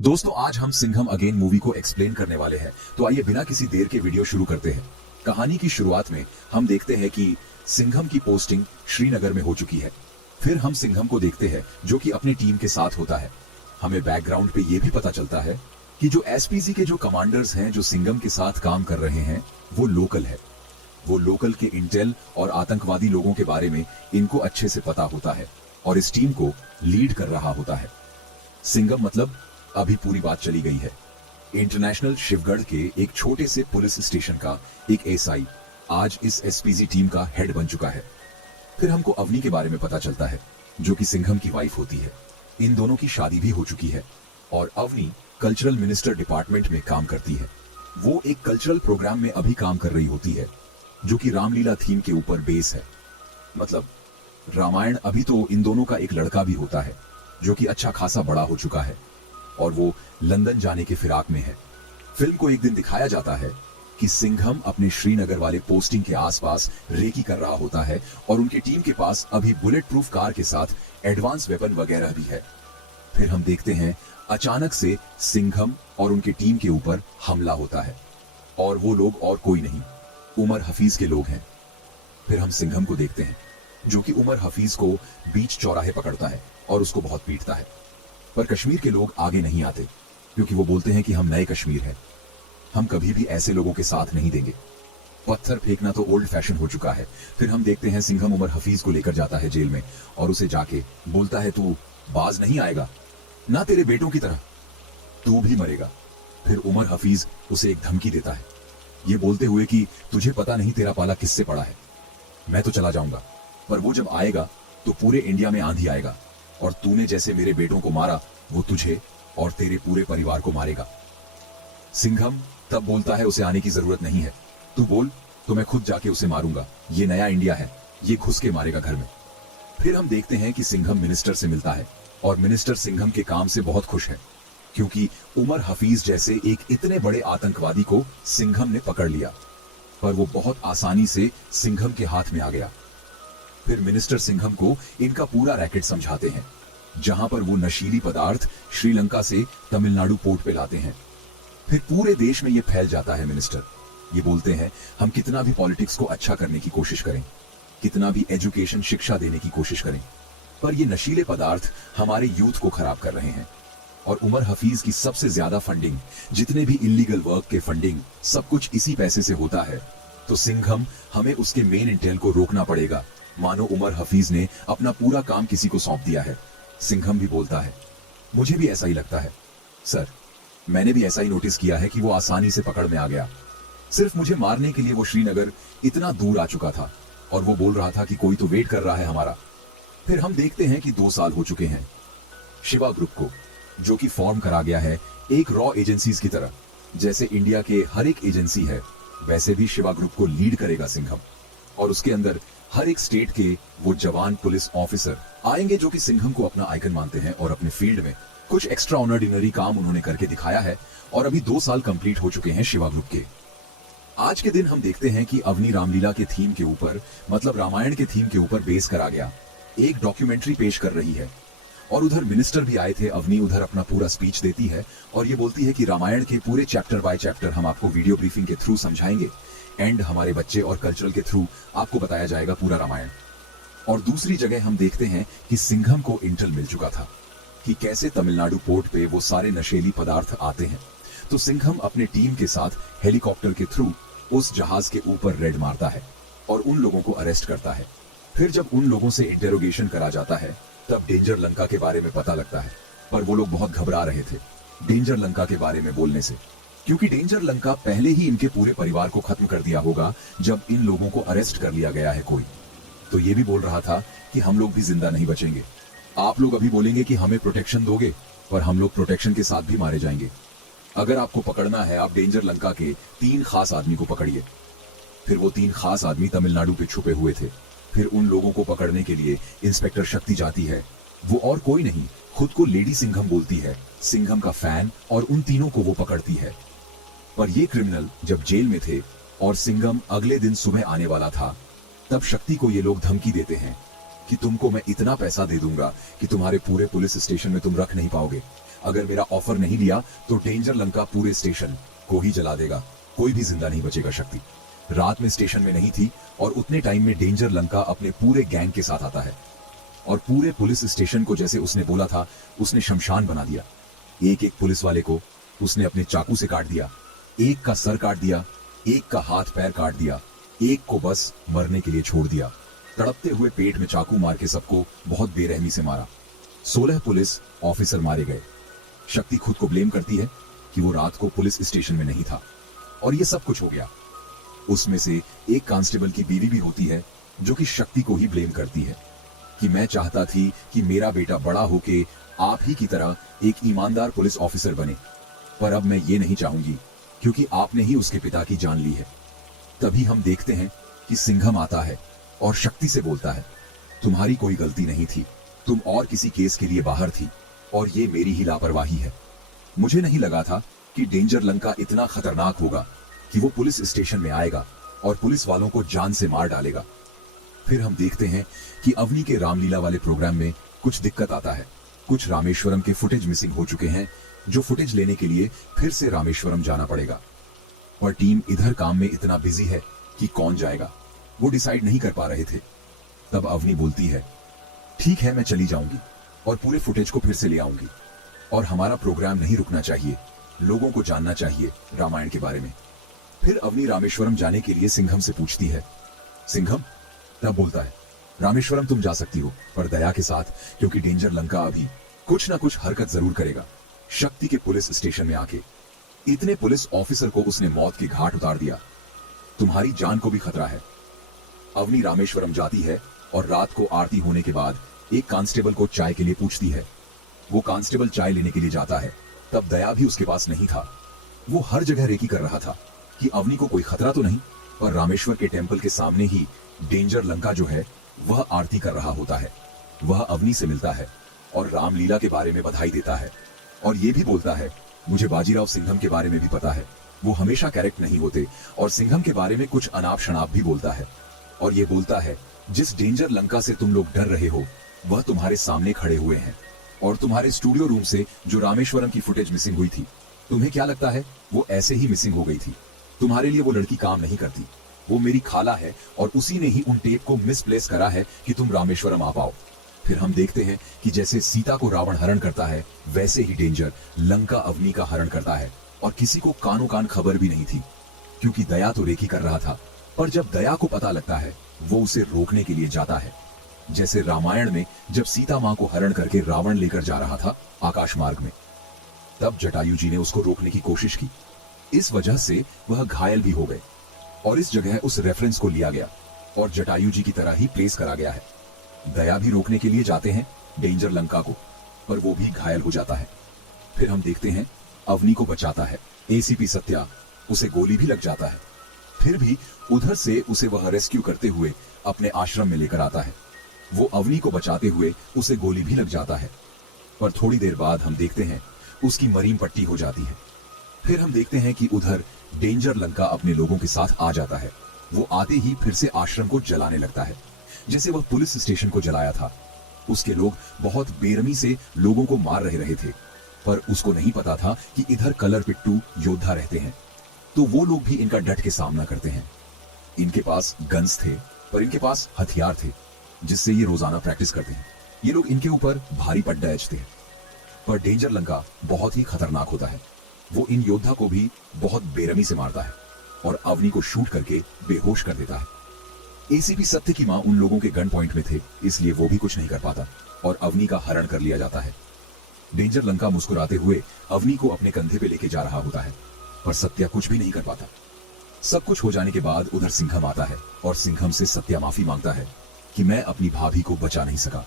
दोस्तों आज हम सिंघम अगेन मूवी को एक्सप्लेन करने वाले हैं। तो आइए बिना किसी देर के वीडियो शुरू करते हैं। कहानी की शुरुआत में हम देखते हैं कि सिंघम की पोस्टिंग श्रीनगर में हो चुकी है। फिर हम सिंघम को देखते हैं जो कि अपनी टीम के साथ होता है। हमें बैकग्राउंड पे ये भी पता चलता है कि जो एसपीजी के जो कमांडर्स हैं जो सिंघम के साथ काम कर रहे हैं वो लोकल है। वो लोकल के इंटेल और आतंकवादी लोगों के बारे में इनको अच्छे से पता होता है और इस टीम को लीड कर रहा होता है। सिंघम मतलब अभी पूरी बात चली गई है। इंटरनेशनल शिवगढ़ के एक छोटे से पुलिस स्टेशन का एक एसआई आज इस एसपीजी टीम का हेड बन चुका है। फिर हमको अवनी के बारे में पता चलता है जो कि सिंघम की वाइफ होती है। इन दोनों की शादी भी हो चुकी है और अवनी कल्चरल मिनिस्टर डिपार्टमेंट में काम करती है। वो एक कल्चरल प्रोग्राम में अभी काम कर रही होती है जो कि रामलीला थीम के ऊपर बेस है। मतलब रामायण। अभी तो इन दोनों का एक लड़का भी होता है जो कि अच्छा खासा बड़ा हो चुका है और वो लंदन जाने के फिराक में है। फिल्म को एक दिन दिखाया जाता है कि सिंघम अपने श्रीनगर वाले पोस्टिंग के आसपास रेकी कर रहा होता है और उनकी टीम के पास अभी बुलेट प्रूफ कार के साथ एडवांस वेपन वगैरह भी है। फिर हम देखते हैं अचानक से सिंघम और उनकी टीम के ऊपर हमला होता है और वो लोग और कोई नहीं उमर हफीज के लोग हैं। फिर हम सिंघम को देखते हैं जो कि उमर हफीज को बीच चौराहे पकड़ता है और उसको बहुत पीटता है। पर कश्मीर के लोग आगे नहीं आते क्योंकि वो बोलते हैं कि हम नए कश्मीर हैं, हम कभी भी ऐसे लोगों के साथ नहीं देंगे। पत्थर फेंकना तो ओल्ड फैशन हो चुका है। फिर हम देखते हैं सिंघम उमर हफीज को लेकर जाता है जेल में और उसे जाके बोलता है तू बाज नहीं आएगा ना, तेरे बेटों की तरह तू भी मरेगा। फिर उमर हफीज उसे एक धमकी देता है ये बोलते हुए कि तुझे पता नहीं तेरा पाला किससे पड़ा है, मैं तो चला जाऊंगा पर वो जब आएगा तो पूरे इंडिया में आंधी आएगा और तूने जैसे मेरे बेटों को मारा वो तुझे और तेरे पूरे परिवार को मारेगा। सिंघम तब बोलता है उसे आने की जरूरत नहीं है, तू बोल तो मैं खुद जाके उसे मारूंगा, ये नया इंडिया है, ये घुस के मारेगा घर में। फिर हम देखते हैं कि सिंघम मिनिस्टर से मिलता है और मिनिस्टर सिंघम के काम से बहुत खुश है क्योंकि उमर हफीज जैसे एक इतने बड़े आतंकवादी को सिंघम ने पकड़ लिया, पर वो बहुत आसानी से सिंघम के हाथ में आ गया। फिर मिनिस्टर सिंघम को इनका पूरा रैकेट समझाते हैं जहां पर वो नशीली पदार्थ श्रीलंका से तमिलनाडु पोर्ट पे लाते हैं। फिर पूरे देश में ये फैल जाता है। मिनिस्टर ये बोलते हैं हम कितना भी पॉलिटिक्स को अच्छा करने की कोशिश करें, कितना भी एजुकेशन शिक्षा देने की कोशिश करें, पर ये नशीले पदार्थ हमारे यूथ को खराब कर रहे हैं। और उमर हफीज की सबसे ज्यादा फंडिंग, जितने भी इलीगल वर्क के फंडिंग, सब कुछ इसी पैसे से होता है। तो सिंघम हमें उसके मेन इंटेल को रोकना पड़ेगा। मानो उमर हफीज ने अपना पूरा काम किसी को सौंप दिया है। सिंघम भी बोलता है मुझे भी ऐसा ही लगता है सर, मैंने भी ऐसा ही नोटिस किया है कि वो आसानी से पकड़ में आ गया। सिर्फ मुझे मारने के लिए वो श्रीनगर इतना दूर आ चुका था और वो बोल रहा था कि कोई तो वेट कर रहा है हमारा। फिर हम देखते हैं कि 2 साल हो चुके हैं शिवा ग्रुप को, जो कि फॉर्म करा गया है एक रॉ एजेंसीज की तरह। जैसे इंडिया के हर एक एजेंसी है वैसे भी शिवा ग्रुप को लीड करेगा सिंघम और उसके अंदर हर एक स्टेट के वो जवान पुलिस ऑफिसर आएंगे जो कि सिंघम को अपना आइकन मानते हैं और अपने फील्ड में कुछ एक्स्ट्रा ऑर्डिनरी काम उन्होंने करके दिखाया है। और अभी 2 साल कंप्लीट हो चुके हैं शिवा ग्रुप के। आज के दिन हम देखते हैं कि अवनी रामलीला के थीम के ऊपर, मतलब रामायण के थीम के ऊपर बेस करा गया एक डॉक्यूमेंट्री पेश कर रही है और उधर मिनिस्टर भी आए थे। अवनी उधर अपना पूरा स्पीच देती है और ये बोलती है कि रामायण के पूरे चैप्टर बाय चैप्टर हम आपको वीडियो ब्रीफिंग के थ्रू समझाएंगे एंड हमारे बच्चे और कल्चरल के थ्रू आपको बताया जाएगा पूरा रामायण। और दूसरी जगह हम देखते हैं कि सिंघम को इंटेल मिल चुका था कि कैसे तमिलनाडु पोर्ट पे वो सारे नशीली पदार्थ आते हैं। तो सिंघम अपने टीम के साथ हेलीकॉप्टर के थ्रू उस जहाज के ऊपर रेड मारता है और उन लोगों को अरेस्ट करता है। फिर जब उन लोगों से इंटेरोगेशन करा जाता है तब डेंजर लंका के बारे में पता लगता है, पर वो लोग बहुत घबरा रहे थे डेंजर लंका के बारे में बोलने से, क्योंकि डेंजर लंका पहले ही इनके पूरे परिवार को खत्म कर दिया होगा जब इन लोगों को अरेस्ट कर लिया गया है कोई। तो ये भी बोल रहा था कि हम लोग भी जिंदा नहीं बचेंगे, आप लोग अभी बोलेंगे कि हमें प्रोटेक्शन दोगे पर हम लोग प्रोटेक्शन के साथ भी मारे जाएंगे। अगर आपको पकड़ना है आप डेंजर लंका के 3 खास आदमी को पकड़िए। फिर वो 3 खास आदमी तमिलनाडु पे छुपे हुए थे। फिर उन लोगों को पकड़ने के लिए इंस्पेक्टर शक्ति जाती है, वो और कोई नहीं खुद को लेडी सिंघम बोलती है, सिंघम का फैन, और उन तीनों को वो पकड़ती है। पर ये क्रिमिनल जब जेल में थे और सिंघम अगले दिन सुबह आने वाला था तब शक्ति को ये लोग धमकी देते हैं कि तुमको मैं इतना पैसा दे दूंगा कि तुम्हारे पूरे पुलिस स्टेशन में तुम रख नहीं पाओगे, अगर मेरा ऑफर नहीं लिया तो डेंजर लंका पूरे स्टेशन को ही जला देगा, कोई भी जिंदा नहीं बचेगा। शक्ति रात में स्टेशन में नहीं थी और उतने टाइम में डेंजर लंका अपने पूरे गैंग के साथ आता है और पूरे पुलिस स्टेशन को जैसे उसने बोला था उसने शमशान बना दिया। एक एक पुलिस वाले को उसने अपने चाकू से काट दिया, एक का सर काट दिया, एक का हाथ पैर काट दिया, एक को बस मरने के लिए छोड़ दिया। तड़पते हुए पेट में चाकू मार के सबको बहुत बेरहमी से मारा। 16 पुलिस ऑफिसर मारे गए। शक्ति खुद को ब्लेम करती है कि वो रात को पुलिस स्टेशन में नहीं था और ये सब कुछ हो गया। उसमें से एक कांस्टेबल की बीवी भी होती है जो कि शक्ति को ही ब्लेम करती है कि मैं चाहता थी कि मेरा बेटा बड़ा होके आप ही की तरह एक ईमानदार पुलिस ऑफिसर बने, पर अब मैं ये नहीं चाहूंगी क्योंकि आपने ही उसके पिता की जान ली है। तभी हम देखते हैं कि सिंघम आता है और शक्ति से बोलता है, तुम्हारी कोई गलती नहीं थी, तुम और किसी केस के लिए बाहर थी और ये मेरी ही लापरवाही है। मुझे नहीं लगा था कि डेंजर लंका इतना खतरनाक होगा कि वो पुलिस स्टेशन में आएगा और पुलिस वालों को जान से मार डालेगा। फिर हम देखते हैं कि अवनी के रामलीला वाले प्रोग्राम में कुछ दिक्कत आता है। कुछ रामेश्वरम के फुटेज मिसिंग हो चुके हैं, जो फुटेज लेने के लिए फिर से रामेश्वरम जाना पड़ेगा। पर टीम इधर काम में इतना बिजी है कि कौन जाएगा वो डिसाइड नहीं कर पा रहे थे। तब अवनी बोलती है, ठीक है मैं चली जाऊंगी और पूरे फुटेज को फिर से ले आऊंगी और हमारा प्रोग्राम नहीं रुकना चाहिए, लोगों को जानना चाहिए रामायण के बारे में। फिर अवनी रामेश्वरम जाने के लिए सिंघम से पूछती है। सिंघम तब बोलता है, रामेश्वरम तुम जा सकती हो पर दया के साथ, क्योंकि डेंजर लंका अभी कुछ ना कुछ हरकत जरूर करेगा। शक्ति के पुलिस स्टेशन में आके इतने पुलिस ऑफिसर को उसने मौत की घाट उतार दिया, तुम्हारी जान को भी खतरा है। अवनी रामेश्वरम जाती है और रात को आरती होने के बाद एक कांस्टेबल को चाय के लिए पूछती है। वो कांस्टेबल चाय लेने के लिए जाता है, तब दया भी उसके पास नहीं था। वो हर जगह रेकी कर रहा था कि अवनी को कोई खतरा तो नहीं, पर रामेश्वर के टेंपल के सामने ही डेंजर लंका जो है वह आरती कर रहा होता है। वह अवनी से मिलता है और रामलीला के बारे में बधाई देता है और ये भी बोलता है, मुझे बाजीराव सिंघम के बारे में भी पता है, वो हमेशा करेक्ट नहीं होते, और सिंघम के बारे में कुछ अनाप शनाप भी बोलता है और ये बोलता है, जिस डेंजर लंका से तुम लोग डर रहे हो वह तुम्हारे सामने खड़े हुए हैं और तुम्हारे स्टूडियो रूम से जो रामेश्वरम की फुटेज मिसिंग हुई थी, तुम्हें क्या लगता है वो ऐसे ही मिसिंग हो गई थी? तुम्हारे लिए वो लड़की काम नहीं करती, वो मेरी खाला है और उसी ने ही उन टेप को मिसप्लेस करा है कि तुम रामेश्वरम आ पाओ। फिर हम देखते हैं कि जैसे सीता को रावण हरण करता है वैसे ही डेंजर लंका अवनी का हरण करता है और किसी को कानो कान खबर भी नहीं थी, क्योंकि दया तो रेकी कर रहा था। पर जब दया को पता लगता है वो उसे रोकने के लिए जाता है, जैसे रामायण में जब सीता मां को हरण करके रावण लेकर जा रहा था आकाश मार्ग में, तब जटायु जी ने उसको रोकने की कोशिश की। इस वजह से वह घायल भी हो गए और इस जगह उस रेफरेंस को लिया गया और जटायु जी की तरह ही प्लेस करा गया है। दया भी रोकने के लिए जाते हैं डेंजर लंका को, पर वो भी घायल हो जाता है। फिर हम देखते हैं अवनी को बचाता है एसीपी सत्या, उसे गोली भी लग जाता है। फिर भी उधर से उसे वह रेस्क्यू करते हुए अपने आश्रम में लेकर आता है। वो अवनी को बचाते हुए उसे गोली भी लग जाता है, पर थोड़ी देर बाद हम देखते हैं उसकी मरीन पट्टी हो जाती है। फिर हम देखते हैं कि उधर डेंजर लंका अपने लोगों के साथ आ जाता है। वो आते ही फिर से आश्रम को जलाने लगता है, जैसे वह पुलिस स्टेशन को जलाया था। उसके लोग बहुत बेरहमी से लोगों को मार रहे थे, पर उसको नहीं पता था कि इधर कलर पिट्टू योद्धा रहते हैं, तो वो लोग भी इनका डट के सामना करते हैं। इनके पास गन्स थे, पर इनके पास हथियार थे जिससे ये रोजाना प्रैक्टिस करते हैं। ये लोग इनके ऊपर भारी पड्डा एजते हैं, पर डेंजर लंका बहुत ही खतरनाक होता है। वो इन योद्धा को भी बहुत बेरहमी से मारता है और अवनी को शूट करके बेहोश कर देता है। एसीपी सत्य की मां उन लोगों के गन पॉइंट में थे, इसलिए वो भी कुछ नहीं कर पाता और अवनी का हरण कर लिया जाता है। डेंजर लंका मुस्कुराते हुए अवनी को अपने कंधे पे लेके जा रहा होता है, पर सत्या कुछ भी नहीं कर पाता। सब कुछ हो जाने के बाद उधर सिंघम आता है और सिंघम से सत्या माफी मांगता है कि मैं अपनी भाभी को बचा नहीं सका।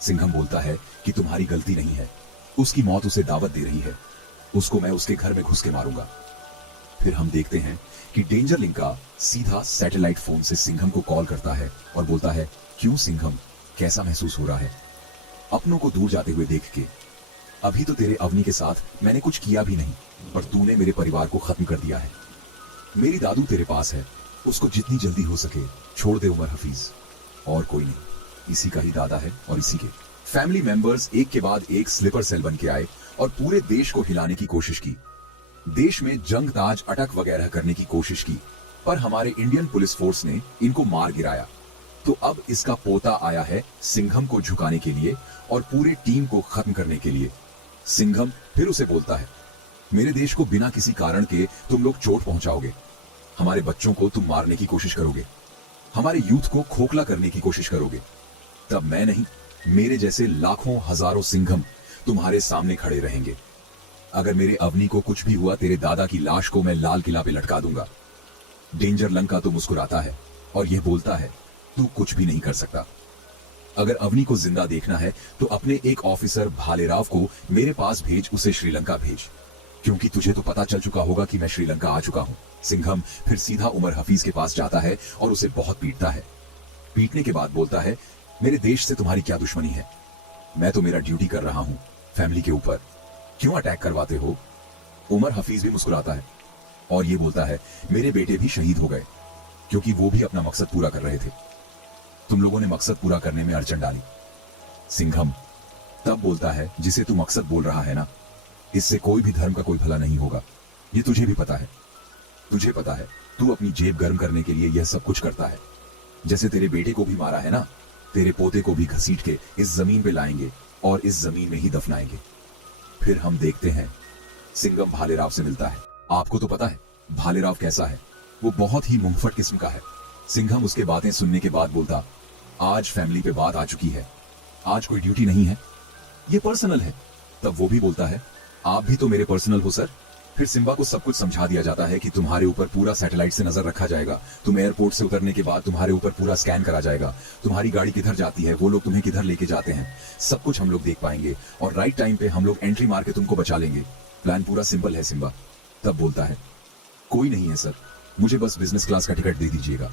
सिंघम बोलता है कि तुम्हारी गलती नहीं है, उसकी मौत उसे दावत दे रही है, उसको मैं उसके घर में घुस के मारूंगा। फिर हम देखते हैं कि डेंजर लंका सीधा सैटेलाइट फोन से सिंघम को कॉल करता है और बोलता है, क्यों सिंघम, कैसा महसूस हो रहा है अपनों को दूर जाते हुए देख के? अभी तो तेरे अवनी के साथ मैंने कुछ किया भी नहीं, पर तूने मेरे परिवार को खत्म कर दिया है। मेरी दादू तेरे पास है, उसको जितनी जल्दी हो सके छोड़ दे उमर हफीज, और कोई नहीं, इसी का ही दादा है और इसी के। फैमिली मेंबर्स एक के बाद एक स्लीपर सेल बन के आए और पूरे देश को हिलाने की कोशिश की। देश में जंग ताज अटक वगैरह करने की कोशिश की, पर हमारे इंडियन पुलिस फोर्स ने इनको मार गिराया। तो अब इसका पोता आया है सिंघम को झुकाने के लिए और पूरे टीम को खत्म करने के लिए। सिंघम फिर उसे बोलता है, मेरे देश को बिना किसी कारण के तुम लोग चोट पहुंचाओगे, हमारे बच्चों को तुम मारने की कोशिश करोगे, हमारे यूथ को खोखला करने की कोशिश करोगे, तब मैं नहीं, मेरे जैसे लाखों हजारों सिंघम तुम्हारे सामने खड़े रहेंगे। अगर मेरे अवनी को कुछ भी हुआ, तेरे दादा की लाश को मैं लाल किला पे लटका दूंगा। डेंजर लंका तो मुस्कुराता है और यह बोलता है, तू कुछ भी नहीं कर सकता। अगर अवनी को जिंदा देखना है तो अपने एक ऑफिसर भालेराव को मेरे पास भेज, उसे श्रीलंका भेज, क्योंकि तुझे तो पता चल चुका होगा कि मैं श्रीलंका आ चुका हूं। सिंघम फिर सीधा उमर हफीज के पास जाता है और उसे बहुत पीटता है। पीटने के बाद बोलता है, मेरे देश से तुम्हारी क्या दुश्मनी है? मैं तो मेरा ड्यूटी कर रहा हूं फैमिली के ऊपर, क्यों अटैक करवाते हो? उमर हफीज भी मुस्कुराता है और ये बोलता है, मेरे बेटे भी शहीद हो गए क्योंकि वो भी अपना मकसद पूरा कर रहे थे। तुम लोगों ने मकसद पूरा करने में अड़चन डाली। सिंघम तब बोलता है, जिसे तू मकसद बोल रहा है ना, इससे कोई भी धर्म का कोई भला नहीं होगा। ये तुझे भी पता है। तुझे पता है तू अपनी जेब गर्म करने के लिए यह सब कुछ करता है। जैसे तेरे बेटे को भी मारा है ना, तेरे पोते को भी घसीट के इस जमीन पे लाएंगे और इस जमीन में ही दफनाएंगे। फिर हम देखते हैं। सिंघम भालेराव से मिलता है। आपको तो पता है भालेराव कैसा है, वो बहुत ही मुंहफट किस्म का है। सिंघम उसके बातें सुनने के बाद बोलता, आज फैमिली पे बात आ चुकी है, आज कोई ड्यूटी नहीं है, ये पर्सनल है। तब वो भी बोलता है, आप भी तो मेरे पर्सनल हो सर। फिर सिम्बा को सब कुछ समझा दिया जाता है कि तुम्हारे ऊपर पूरा सैटेलाइट से नजर रखा जाएगा, तुम एयरपोर्ट से उतरने के बाद तुम्हारे ऊपर पूरा स्कैन करा जाएगा, तुम्हारी गाड़ी किधर जाती है, वो लोग तुम्हें किधर लेके जाते हैं, सब कुछ हम लोग देख पाएंगे और राइट टाइम पे हम लोग एंट्री मार के तुमको बचा लेंगे। प्लान पूरा सिंपल है। सिम्बा तब बोलता है, कोई नहीं है सर, मुझे बस बिजनेस क्लास का टिकट दे दीजिएगा।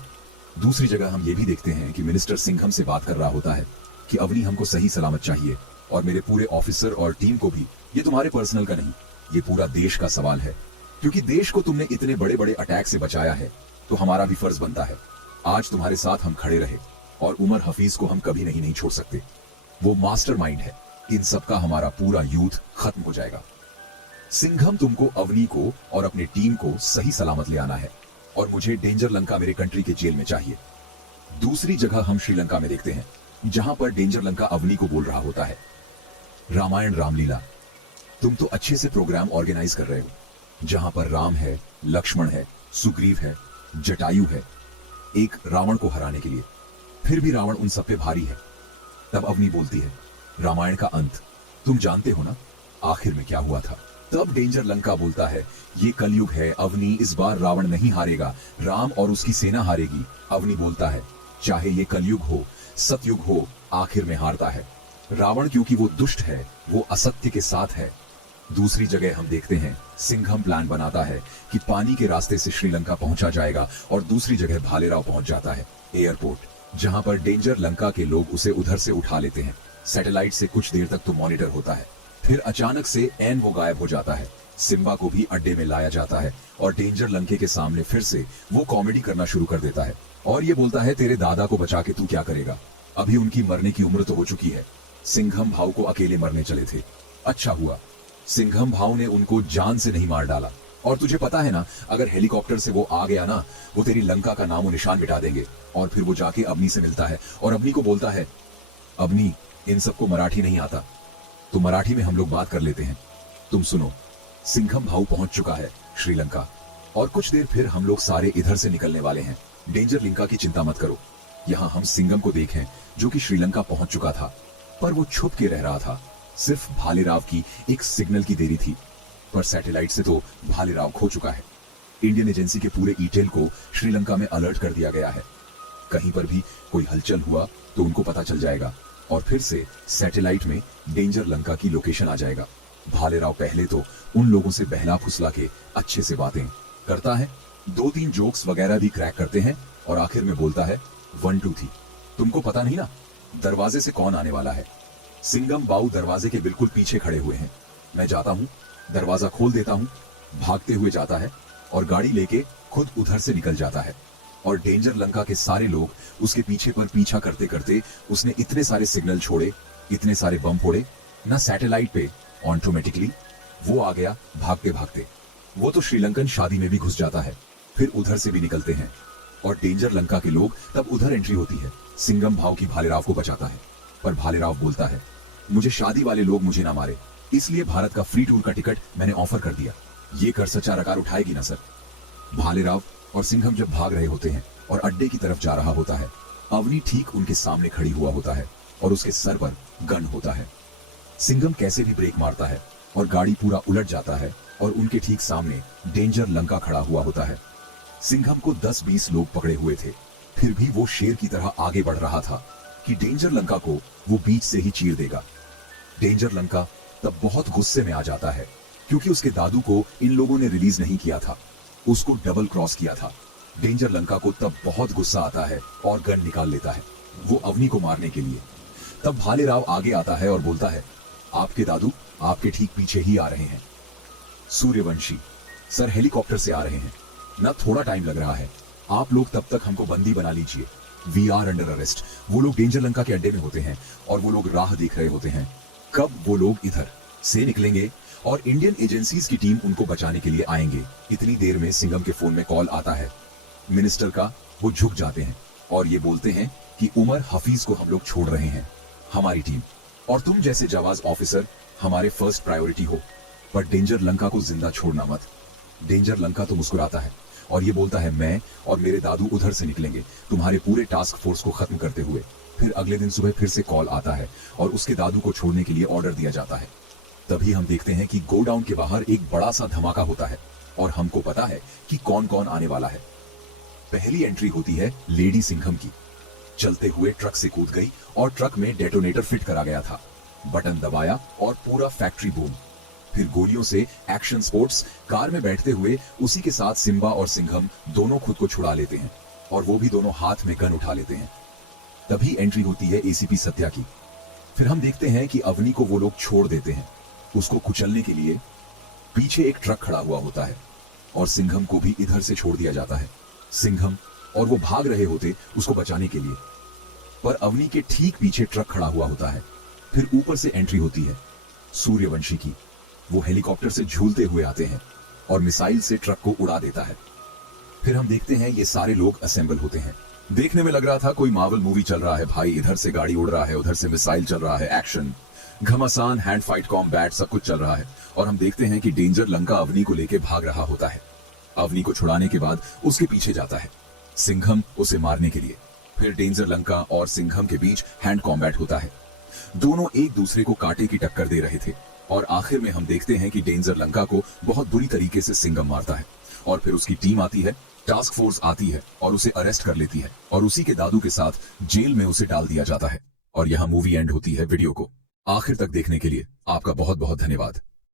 दूसरी जगह हम ये भी देखते हैं कि मिनिस्टर सिंघम से बात कर रहा होता है कि अवनी हमको सही सलामत चाहिए और मेरे पूरे ऑफिसर और टीम को भी। ये तुम्हारे पर्सनल का नहीं, ये पूरा देश का सवाल है, क्योंकि देश को तुमने इतने बड़े बड़े अटैक से बचाया है, तो हमारा भी फर्ज बनता है आज तुम्हारे साथ हम खड़े रहे। और उमर हफीज को हम कभी नहीं छोड़ सकते, वो मास्टरमाइंड है। इन सबका हमारा पूरा यूथ खत्म हो जाएगा। सिंघम, तुमको अवनी को और अपने टीम को सही सलामत ले आना है और मुझे डेंजर लंका मेरे कंट्री के जेल में चाहिए। दूसरी जगह हम श्रीलंका में देखते हैं, जहां पर डेंजर लंका अवनी को बोल रहा होता है, रामायण रामलीला, तुम तो अच्छे से प्रोग्राम ऑर्गेनाइज कर रहे हो, जहां पर राम है, लक्ष्मण है, सुग्रीव है, जटायु है, एक रावण को हराने के लिए। फिर भी रावण उन सब पे भारी है। तब अवनी बोलती है, रामायण का अंत तुम जानते हो ना, आखिर में क्या हुआ था। तब डेंजर लंका बोलता है, ये कलयुग है अवनी, इस बार रावण नहीं हारेगा, राम और उसकी सेना हारेगी। अवनी बोलता है, चाहे ये कलयुग हो, सतयुग हो, आखिर में हारता है रावण, क्योंकि वो दुष्ट है, वो असत्य के साथ है। दूसरी जगह हम देखते हैं, सिंघम प्लान बनाता है कि पानी के रास्ते से श्रीलंका पहुंचा जाएगा और दूसरी जगह भालेराव पहुंच जाता है एयरपोर्ट, जहां पर डेंजर लंका के लोग उसे उधर से उठा लेते हैं। सैटेलाइट से कुछ देर तक तो मॉनिटर होता है, फिर अचानक से एन वो गायब हो जाता है। सिम्बा को भी अड्डे में लाया जाता है और डेंजर लंके के सामने फिर से वो कॉमेडी करना शुरू कर देता है और ये बोलता है, तेरे दादा को बचा के तू क्या करेगा, अभी उनकी मरने की उम्र तो हो चुकी है। सिंघम भाव को अकेले मरने चले थे, अच्छा हुआ सिंघम भाव ने उनको जान से नहीं मार डाला। और तुझे पता है ना, अगर हेलीकॉप्टर से वो आ गया ना, वो तेरी लंका का नामो निशान मिटा देंगे। और फिर वो जाके अवनी से मिलता है और अवनी को बोलता है, अवनी, इन सबको मराठी नहीं आता, तो मराठी में हम लोग बात कर लेते हैं, तुम सुनो। सिंघम भाव पहुंच चुका है श्रीलंका और कुछ देर फिर हम लोग सारे इधर से निकलने वाले हैं। डेंजर लंका की चिंता मत करो। यहाँ हम सिंघम को देखें जो कि श्रीलंका पहुंच चुका था, पर वो छुप के रह रहा था। सिर्फ भालेराव की एक सिग्नल की देरी थी, पर सैटेलाइट से तो भालेराव खो चुका है। इंडियन एजेंसी के पूरे ईटेल को श्रीलंका में अलर्ट कर दिया गया है। कहीं पर भी कोई हलचल हुआ तो उनको पता चल जाएगा और फिर से सैटेलाइट में डेंजर लंका की लोकेशन आ जाएगा। भालेराव पहले तो उन लोगों से बहला फुसला के अच्छे से बातें करता है, 2-3 जोक्स वगैरह भी क्रैक करते हैं और आखिर में बोलता है, 1 2 3, तुमको पता नहीं ना दरवाजे से कौन आने वाला है। सिंघम बाऊ दरवाजे के बिल्कुल पीछे खड़े हुए हैं। मैं जाता हूं, दरवाजा खोल देता हूं, भागते हुए जाता है और गाड़ी लेके खुद उधर से निकल जाता है। और डेंजर लंका के सारे लोग उसके पीछे पर पीछा करते करते उसने इतने सारे सिग्नल छोड़े, इतने सारे बम फोड़े, ना सैटेलाइट पे ऑटोमेटिकली वो आ गया भागते भागते। वो तो श्रीलंकन शादी में भी घुस जाता है, फिर उधर से भी निकलते हैं और डेंजर लंका के लोग तब उधर एंट्री होती है। सिंघम भाव की भालेराव को बचाता है, पर भालेराव बोलता है मुझे शादी वाले लोग मुझे ना मारे, इसलिए भारत का फ्री टूर का टिकट मैंने ऑफर कर दिया। ये कर सच्चा रकार उठाएगी ना सर। भालेराव और सिंघम जब भाग रहे होते हैं और अड्डे की तरफ जा रहा होता है, अवनी ठीक उनके सामने खड़ी हुआ होता है और उसके सर पर गन होता है। सिंघम कैसे भी ब्रेक मारता है और गाड़ी पूरा उलट जाता है और उनके ठीक सामने डेंजर लंका खड़ा हुआ होता है। सिंघम को 10-20 लोग पकड़े हुए थे, फिर भी वो शेर की तरह आगे बढ़ रहा था कि डेंजर लंका को वो बीच से ही चीर देगा। डेंजर लंका तब बहुत गुस्से में आ जाता है क्योंकि उसके दादू को इन लोगों ने रिलीज नहीं किया था, उसको डबल क्रॉस किया था। डेंजर लंका को तब बहुत गुस्सा आता है और गन निकाल लेता है वो अवनी को मारने के लिए। तब भालेराव आगे आता है और बोलता है आपके दादू आपके ठीक पीछे ही आ रहे हैं। सूर्यवंशी सर हेलीकॉप्टर से आ रहे हैं ना, थोड़ा टाइम लग रहा है, आप लोग तब तक हमको बंदी बना लीजिए, वी आर अंडर अरेस्ट। वो लोग डेंजर लंका के अड्डे में होते हैं और वो लोग राह देख रहे होते हैं कब वो लोग इधर से निकलेंगे और इंडियन एजेंसीज की टीम उनको बचाने के लिए आएंगे। इतनी देर में सिंघम के फोन में कॉल आता है मिनिस्टर का। वो झुक जाते हैं और ये बोलते हैं कि उमर हफीज को हम लोग छोड़ रहे हैं, हमारी टीम और तुम जैसे जाबाज ऑफिसर हमारे फर्स्ट प्रायोरिटी हो, पर डेंजर लंका को जिंदा छोड़ना मत। डेंजर लंका तो मुस्कुराता है और ये बोलता है मैं और मेरे दादू उधर से निकलेंगे तुम्हारे पूरे टास्क फोर्स को खत्म करते हुए। फिर अगले दिन सुबह फिर से कॉल आता है और उसके दादू को छोड़ने के लिए ऑर्डर दिया जाता है। तभी हम देखते हैं कि गोडाउन के बाहर एक बड़ा सा धमाका होता है और हमको पता है कि कौन कौन आने वाला है। पहली एंट्री होती है लेडी सिंघम की, चलते हुए ट्रक से कूद गई और ट्रक में डेटोनेटर फिट करा गया था, बटन दबाया और पूरा फैक्ट्री बूम। फिर गोलियों से एक्शन स्पोर्ट्स, कार में बैठते हुए उसी के साथ सिम्बा और सिंघम दोनों खुद को छुड़ा लेते हैं और वो भी दोनों हाथ में गन उठा लेते हैं। तभी एंट्री होती है एसीपी सत्या की। फिर हम देखते हैं कि अवनी को वो लोग छोड़ देते हैं, उसको कुचलने के लिए पीछे एक ट्रक खड़ा हुआ होता है और सिंघम को भी इधर से छोड़ दिया जाता है। सिंघम और वो भाग रहे होते उसको बचाने के लिए, पर अवनी के ठीक पीछे ट्रक खड़ा हुआ होता है। फिर ऊपर से एंट्री होती है सूर्यवंशी की। वो हेलीकॉप्टर से झूलते हुए आते हैं और मिसाइल से ट्रक को उड़ा देता है। फिर हम देखते हैं ये सारे लोग असेंबल होते हैं। देखने में लग रहा था कोई मार्वल मूवी चल रहा है भाई, इधर से गाड़ी उड़ रहा है, उधर से मिसाइल चल रहा है, एक्शन, घमासान, हैंड फाइट, कॉम्बैट, सब कुछ चल रहा है। और हम देखते हैं कि डेंजर लंका अवनी को लेके भाग रहा होता है। अवनी को छुड़ाने के बाद उसके पीछे जाता है सिंघम उसे मारने के लिए। फिर डेंजर लंका और सिंघम के बीच हैंड कॉम्बैट होता है, दोनों एक दूसरे को कांटे की टक्कर दे रहे थे और आखिर में हम देखते हैं कि डेंजर लंका को बहुत बुरी तरीके से सिंघम मारता है और फिर उसकी टीम आती है, टास्क फोर्स आती है और उसे अरेस्ट कर लेती है और उसी के दादू के साथ जेल में उसे डाल दिया जाता है। और यहाँ मूवी एंड होती है। वीडियो को आखिर तक देखने के लिए आपका बहुत बहुत धन्यवाद।